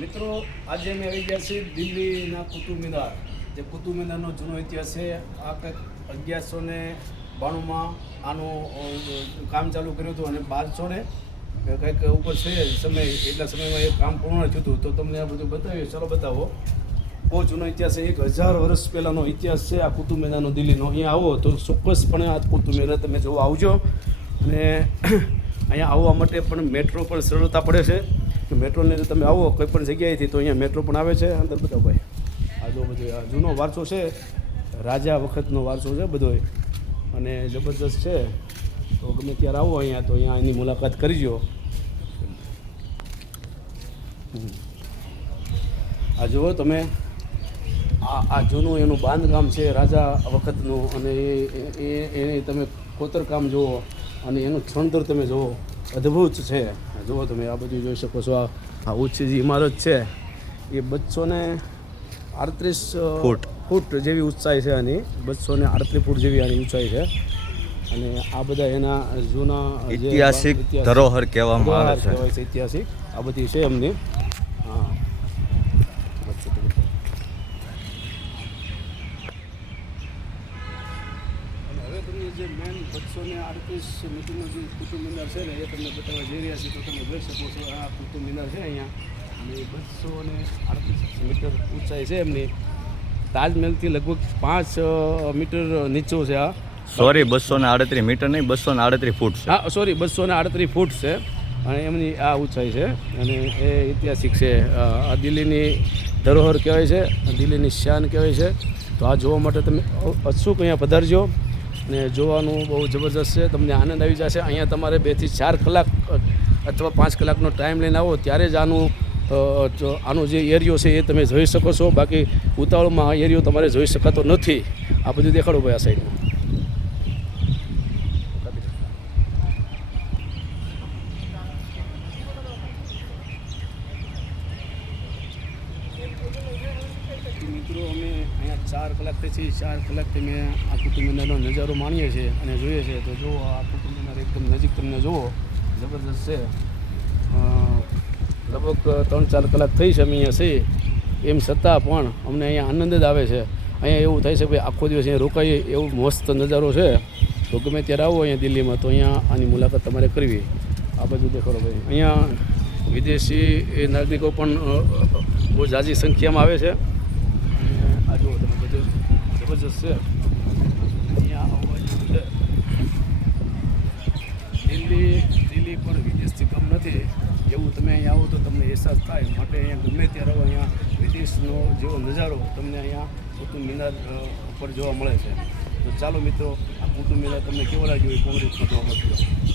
મિત્રો આજે અમે આવી ગયા છીએ દિલ્હીના કુતુબ મિનાર, જે કુતુબ મિનારનો જૂનો ઇતિહાસ છે. આ કંઈક 1192માં આનું કામ ચાલુ કર્યું હતું અને 1200 કંઈક ઉપર છે સમય, એટલા સમયમાં એ કામ પૂર્ણ થયું હતું. તો તમને આ બધું બતાવીએ. ચાલો બતાવો. બહુ જૂનો ઇતિહાસ છે, 1000 વર્ષ પહેલાંનો ઇતિહાસ છે આ કુતુબ મિનારનો દિલ્હીનો. અહીંયા આવો તો ચોક્કસપણે આ કુતુબ મિનાર તમે જોવા આવજો. અને અહીંયા આવવા માટે પણ મેટ્રો પણ સરળતા પડે છે. મેટ્રોને તમે આવો કોઈ પણ જગ્યાએથી તો અહીંયા મેટ્રો પણ આવે છે. અંદર બધા ભાઈ આ જો બધું આ જૂનો વારસો છે, રાજા વખતનો વારસો છે બધો, અને જબરદસ્ત છે. તો ગમે ત્યારે આવો અહીંયા તો અહીંયા એની મુલાકાત કરજો. આ જુઓ તમે, આ જૂનું એનું બાંધકામ છે રાજા વખતનું, અને એ તમે કોતરકામ જુઓ અને એનું છણતર તમે જુઓ, અદ્ભુત છે. જુઓ તમે આ બધું જોઈ શકો છો. આ ઊંચી જે ઇમારત છે એ 238 ફૂટ જેવી ઊંચાઈ છે આની. 238 ફૂટ જેવી આની ઊંચાઈ છે. અને આ બધા એના જૂના ઐતિહાસિક ધરોહર કહેવામાં આવે છે. ઐતિહાસિક આ બધી છે એમની. હા, જે મેન 238 મીટરનું જે કુતુબ મિનાર છે ને એ તમને બતાવવા જઈ રહ્યા છીએ. તો તમે જોઈ શકો છો આ કુતુબ મિનાર છે અહીંયા, અને 238 મીટર ઊંચાઈ છે એમની. તાજમહેલથી લગભગ 5 મીટર નીચું છે આ. સોરી, 238 મીટર નહીં, 238 ફૂટ છે. હા સોરી, 238 ફૂટ છે. અને એમની આ ઊંચાઈ છે, અને એ ઐતિહાસિક છે. આ દિલ્હીની ધરોહર કહેવાય છે, દિલ્હીની શાન કહેવાય છે. તો આ જોવા માટે તમે અચૂક અહીંયા પધારજો. ને જોવાનું બહુ જબરદસ્ત છે, તમને આનંદ આવી જશે. અહીંયા તમારે 2 થી 4 કલાક અથવા 5 કલાકનો ટાઈમ લઈને આવો ત્યારે જ આનો જે એરિયો છે એ તમે જોઈ શકો છો. બાકી ઉતાવળમાં આ એરિયો તમારે જોઈ શકાતો નથી. આ બધું દેખાડો ભાઈ આ સાઈડમાં. મિત્રો અમે અહીંયા 4 કલાક પછી 4 કલાકથી મેં આ કુતુબ મિનારનો નજારો માણીએ છીએ અને જોઈએ છીએ. તો જુઓ આ કુતુબ મિનાર એકદમ નજીક તમને જુઓ, જબરદસ્ત છે. લગભગ 3-4 કલાક થઈ છે અમે અહીંયા છીએ, એમ છતાં પણ અમને અહીંયા આનંદ જ આવે છે. અહીંયા એવું થાય છે ભાઈ આખો દિવસ અહીંયા રોકાઈએ, એવું મસ્ત નજારો છે. તો ગમે ત્યારે આવો અહીંયા દિલ્હીમાં તો અહીંયા આની મુલાકાત તમારે કરવી. આ બધું દેખાડો ભાઈ. અહીંયા વિદેશી નાગરિકો પણ બહુ ઝાઝી સંખ્યામાં આવે છે. આ જુઓ તમે, બધું જબરજસ્ત છે. અહીંયા આવવા જેવું છે. દિલ્હી પણ વિદેશથી કમ નથી એવું તમે અહીંયા આવો તો તમને અહેસાસ થાય. માટે અહીંયા ગમે ત્યારે આવો, અહીંયા વિદેશનો જેવો નજારો તમને અહીંયા કુતુબ મિનાર ઉપર જોવા મળે છે. તો ચાલો મિત્રો, આ કુતુબ મિનાર તમને કેવો લાગ્યો એ કોંગ્રેસમાં જોવા મળશે.